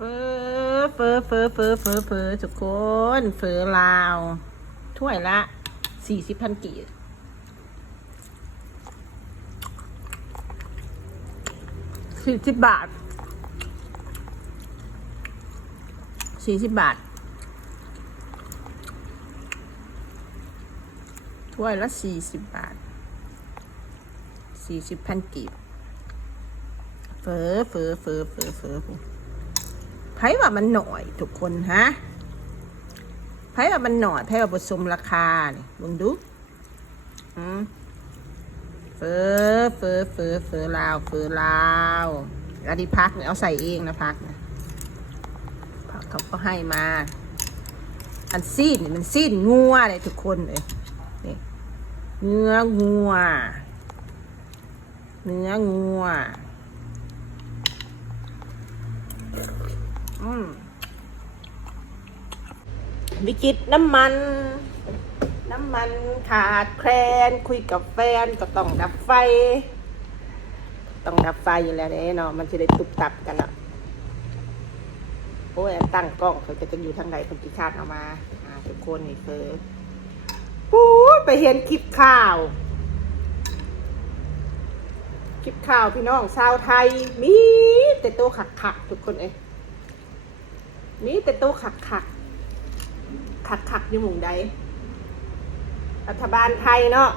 เฟอทุกคนเฟอลาวถ้วยละ40,000กีบ40 บาทถ้วยละ40 บาท40,000กีบเฟอไพ่ว่ามันหน่อยทุกคนฮะไพ่ว่ามันหน่อยไพ่ว่าผสมราคาเนี่ยลองดูเฟอลาวอันนี้พักเนี่ยเอาใส่เองนะพักเขาก็ให้มาอันซีนมันซีนงัวเลยทุกคนเลยนี่เนื้องัววิกฤตน้ำมันขาดแคลนคุยกับแฟนก็ต้องดับไฟอยู่แล้วเนาะมันจะได้ตุบตับกันอ่ะโอ้ยตั้งกล้องเขาจะอยู่ทางไหนคนกี่ชาติเอามาทุกคนนี่คือปู๊ไปเห็นคลิปข่าวพี่น้องชาวไทยมีแต่โตขักทุกคนมีแต่โตขักอยู่หมุงใดรัฐบาลไทยเนาะ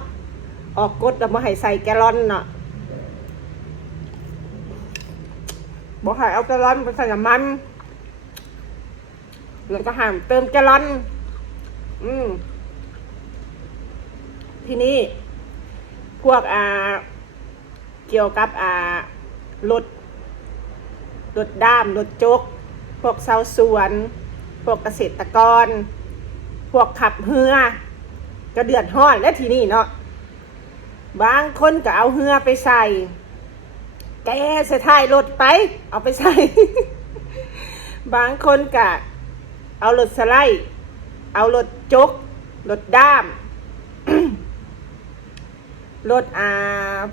ออกกฎแล้วมาให้ใส่แกลลอนเนาะบอกให้เอาแกลลอนไปใส่น้ำมันแล้วก็ห้ามเติมแกลลอนทีนี้พวกเกี่ยวกับรถด้ามรถจกพวกชาวสวนพวกเกษตรกรพวกขับเรือก็เดือดร้อนและทีนี้เนาะบางคนก็เอาเรือไปใส่แกใส่ท้ายรถไปเอาไปใส่ บางคนก็เอารถสไลด์เอารถจกรถด้าม รถ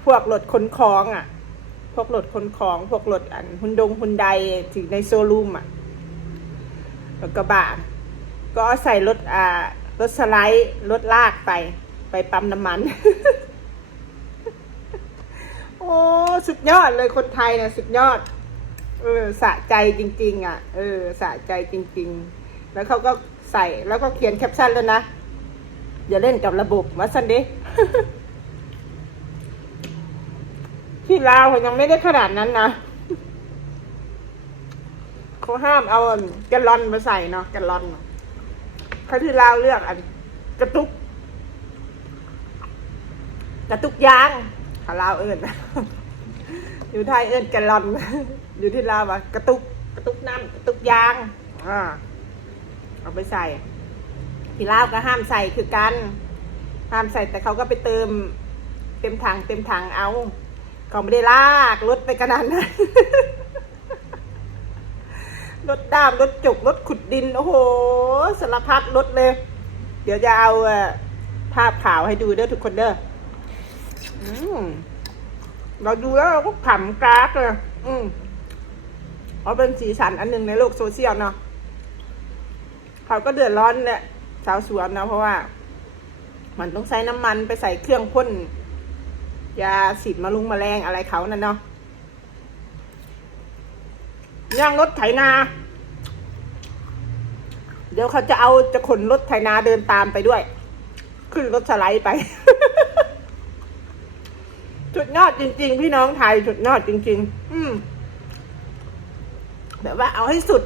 พวกรถขนของพวกรถขนของพวกรถฮุนไดถึงในโชว์รูมรถกระบะก็ใส่รถสไลด์รถลากไปปั๊มน้ำมัน โอ้สุดยอดเลยคนไทยเนี่ยสุดยอดสะใจจริงๆสะใจจริงๆแล้วเขาก็ใส่แล้วก็เขียนแคปชั่นแล้วนะอย่าเล่นกับระบบมาสันดิ ที่ลาวยังไม่ได้ขนาดนั้นนะเขาห้ามเอาแกลลอนมาใส่เนาะแกลลอนเขาที่ลาวเลือกกระตุกยางเขาลาวอยู่ไทยแกลลอนอยู่ที่ลาวกระตุกน้ำกระตุกยางเอาไปใส่ที่ลาวก็ห้ามใส่คือกันห้ามใส่แต่เขาก็ไปเติมเต็มถังเอาเขาไม่ได้ลากรถไปขนาดนั้น รถด้ามรถจุกรถขุดดินโอ้โหสารพัดรถเลยเดี๋ยวจะเอาภาพข่าวให้ดูเด้อทุกคนเด้อเราดูแล้วเราก็ขำกราฟเลยเอาเป็นสีสันอันหนึ่งในโลกโซเชียลเนาะเขาก็เดือดร้อนแหละชาวสวนเนาะเพราะว่ามันต้องใช้น้ำมันไปใส่เครื่องพ่นยาฉีดแมลงอะไรเขานั่นเนาะย่างรถไถนาเดี๋ยวเขาจะขนรถไถนาเดินตามไปด้วยขึ้นรถสไลด์ไป จุดยอดจริงๆพี่น้องไทยจุดยอดจริงๆแบบว่าเอาให้สุด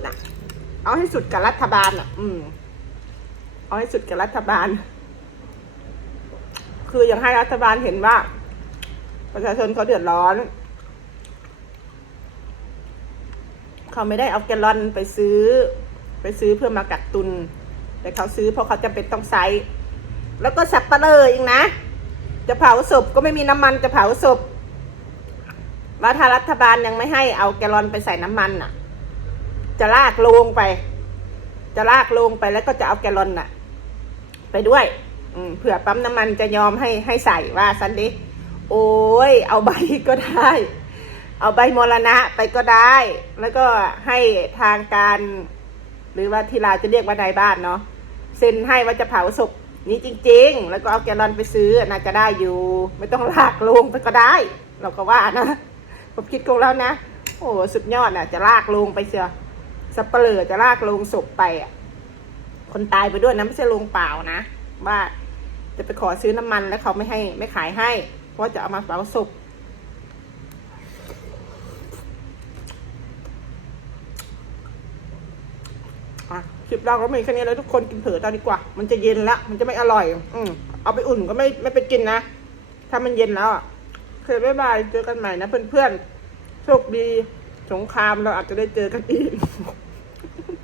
เอาให้สุดกับรัฐบาลเอาให้สุดกับรัฐบาลคืออยากให้รัฐบาลเห็นว่าประชาชนเขาเดือดร้อนเขาไม่ได้เอาแกลลอนไปซื้อเพื่อมากักตุนแต่เขาซื้อเพราะเขาจำเป็นต้องใช้แล้วก็สับปะเลออีกนะจะเผาศพก็ไม่มีน้ำมันจะเผาศพว่าถ้ารัฐบาลยังไม่ให้เอาแกลลอนไปใส่น้ำมันจะลากลงไปแล้วก็จะเอาแกลลอนไปด้วยเผื่อปั๊มน้ำมันจะยอมให้ใส่ว่าซันดิโอ้ยเอาใบก็ได้ เอาใบมรณะไปก็ได้ แล้วก็ให้ทางการ หรือว่าที่เราจะเรียกว่านายบ้านเนาะเซ็นให้ว่าจะเผาศพนี้จริงๆแล้วก็เอาแกลลอนไปซื้อน่าจะได้อยู่ ไม่ต้องลากลงไปก็ได้ เราก็ว่านะผมคิดของเรานะโอ้สุดยอดน่ะจะลากลงไปเชียวสับเปลือจะลากลงศพไปอ่ะคนตายไปด้วยนะไม่ใช่ลงเปล่านะว่าจะไปขอซื้อน้ำมันแล้วเขาไม่ขายให้เพราะจะเอามาเผาศพคลิปเราก็มีแค่นี้แล้วทุกคนกินเผลอตอนดีกว่ามันจะเย็นแล้วมันจะไม่อร่อยเอาไปอุ่นก็ไม่ไปกินนะถ้ามันเย็นแล้วเคยบ๊ายบายเจอกันใหม่นะเพื่อนๆโชคดีสงครามเราอาจจะได้เจอกันอีก